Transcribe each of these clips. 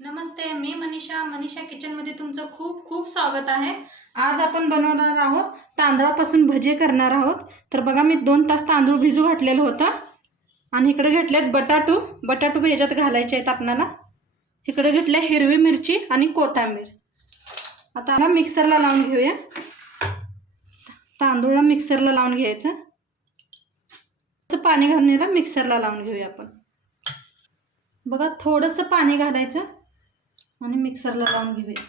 नमस्ते, मी मनीषा किचनमध्ये तुमचं खूप खूप स्वागत आहे। आज आपण बनवणार आहोत तांदळापासून भजे करणार आहोत। तर बघा मी 2 तास तांदूळ भिजू घातलेलं होतं आणि इकडे घेतलेत बटाटू ह्याच्यात घालायचे आहेत आपल्याला। इकडे घेतले हिरवी मिरची आणि कोथिंबीर। आता आपण मिक्सरला लावून घेऊया। तांदूळला मिक्सरला लावून घ्यायचं। पाणी घालून याला मिक्सरला लावून घेऊया आपण। बघा थोडंसं पाणी घालायचं आणि मिक्सरला लावून घेऊया।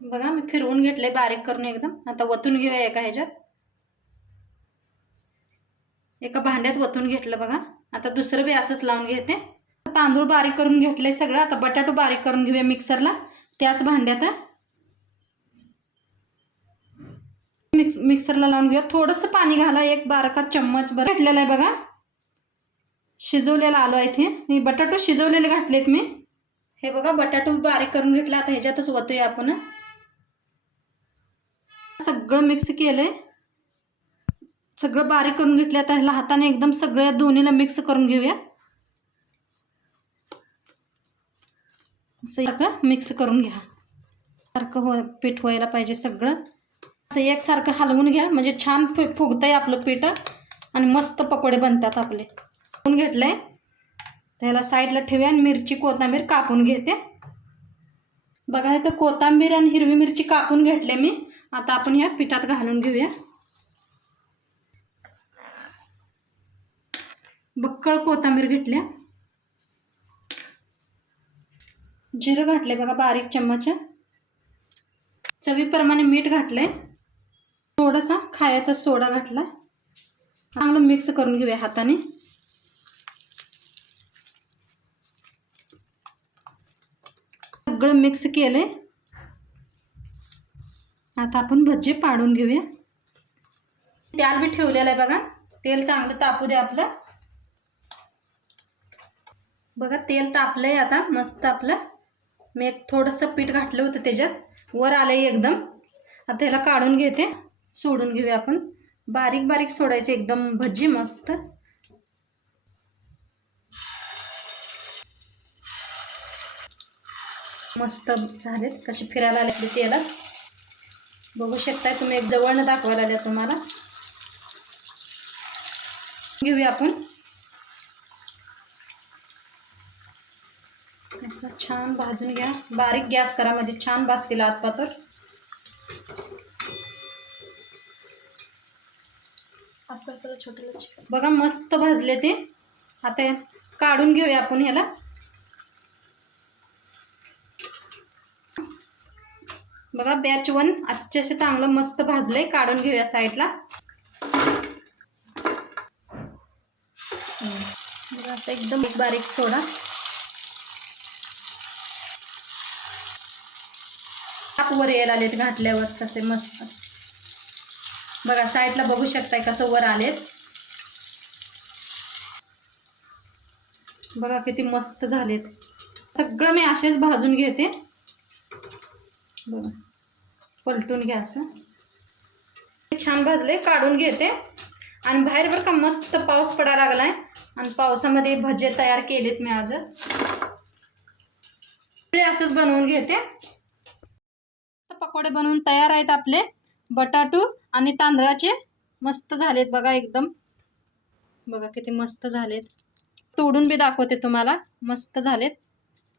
बघा मी फिरवून घेतले बारीक करून एकदम। आता वतून घेऊया एका भांड्यात वतून घेतलं बघा। आता दुसरं बी असंच लावून घेते। तांदूळ बारीक करून घेतले सगळं। आता बटाटू बारीक करून घेऊया मिक्सरला त्याच भांड्यात। मिक्सरला लावून घेऊया। थोडंसं पाणी घाला, एक बारका चम्मच भर घातलेला आहे बघा। शिजवलेला आलो आहे इथे। बटाटू शिजवलेले घातलेत मी। हे बघा बटाटू बारीक करून घेतला। आता ह्याच्यातच वतूया आपण। सगळं मिक्स केलंय, सगळं बारीक करून घेतलं। आता ह्याला हाताने एकदम सगळ्या दोन्हीला मिक्स करून घेऊया। सारखं मिक्स करून घ्या, सारखं पीठ व्हायला पाहिजे सगळं। असं एकसारखं हलवून घ्या म्हणजे छान फुगतंय आपलं पीठ आणि मस्त पकोडे बनतात आपले। घेतलंय त्याला साईडला ठेवूया आणि मिरची कोथिंबीर कापून घेते। बघा इथं कोथिंबीर आणि हिरवी मिरची कापून घेतले मी। आता आपण या पिठात घालून घेऊया। बक्कळ कोथिंबीर घेतल्या, जिरं घातले बघा बारीक चम्मच, चवीप्रमाणे मीठ घातले, थोडासा खायचा सोडा घातला। चांगलं मिक्स करून घेऊया हाताने। सगळं मिक्स केले। आता आपण भजी पाडून घेऊया। तेल बी ठेवलेलं आहे बघा। तेल चांगलं तापू दे आपलं। बघा तेल तापलंय आता मस्त आपलं। मी थोडंसं पीठ घातलं होतं त्याच्यात, वर आलंय एकदम। आता ह्याला काढून घेते, सोडून घेऊया आपण। बारीक बारीक सोडायचे एकदम भजी मस्त। मस्त झालेत, कशी फिरायला आले तेलात बघू शकताय तुम्ही। एक जवळनं दाखवायला आल्या तुम्हाला। घेऊया आपण असं छान भाजून घ्या। बारीक गॅस करा म्हणजे छान भाजतील आत पातर। आता सगळं छोटे बघा मस्त भाजले ते। आता काढून घेऊया आपण ह्याला। बघा बॅच 1 अच्छेसे चांगलं मस्त भाजले। काढून घेऊया साईडला। बघा असं एकदम बारीक सोडा। वर यायला आलेत घातल्यावर कसे मस्त। बघा साईडला बघू शकताय कसं वर आलेत। बघा किती मस्त झालेत। सगळं मी असेच भाजून घेते। बघा पलटून घ्या असं। छान भाजले, काढून घेते। आणि बाहेर बरं का मस्त पाऊस पडायला लागलाय आणि पावसामध्ये भजे तयार केलेत मी आज। असंच बनवून घेते। पकोडे बनवून तयार आहेत आपले। बटाटू आणि तांदळाचे मस्त झालेत बघा एकदम। बघा किती मस्त झालेत। तोडून बी दाखवते तुम्हाला, मस्त झालेत।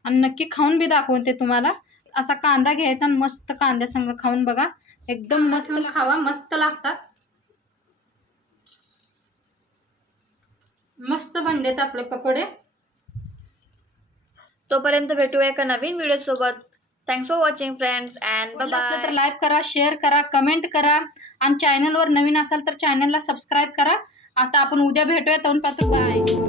आणि नक्की खाऊन बी दाखवते तुम्हाला। असा कांदा घ्यायचा आणि मस्त कांद्यासंग खाऊन बघा, एकदम मस्त खावा, मस्त लागतात। मस्त बनलेत आपले पकोडे। तोपर्यंत भेटूया एका नवीन व्हिडिओ सोबत। Thanks for watching friends and bye bye. तर लाईक करा, शेअर करा, कमेंट करा आणि चॅनलवर नवीन असाल तर चॅनलला सबस्क्राईब करा। आता आपण उद्या भेटूया। तोपर्यंत बाय।